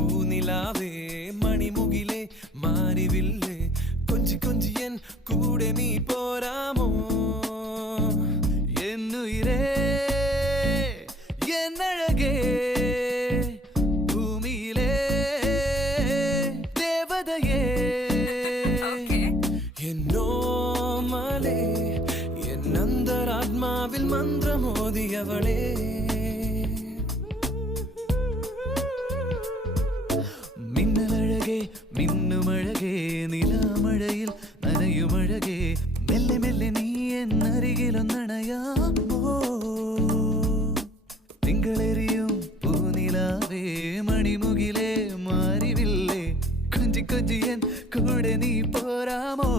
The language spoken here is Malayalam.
പൂനിലാവേ മണിമുകിലേ മാരിവില്ലേ കൊഞ്ചി കൊഞ്ചി എൻ കൂടെ നീ പോരാമോ എന്നുയിരേ എന്നഴകേ ഭൂമിയിലേ ദേവതയേ എന്നോമലേ എന്നന്തരാത്മാവിൽ മന്ത്രമോദിയവളേ മിന്നലഴകേ മിന്നുമഴകേ നിലാമഴയിൽ നനയുമഴകേ മെല്ലെ മെല്ലെ നീ എന്നരികിലൊന്നണയാമോ തിങ്കളെറിയും പൂനിലാവേ മണിമുകിലേ മാരിവില്ലേ കൊഞ്ചി കൊഞ്ചി എൻ കൂടെ നീ പോരാമോ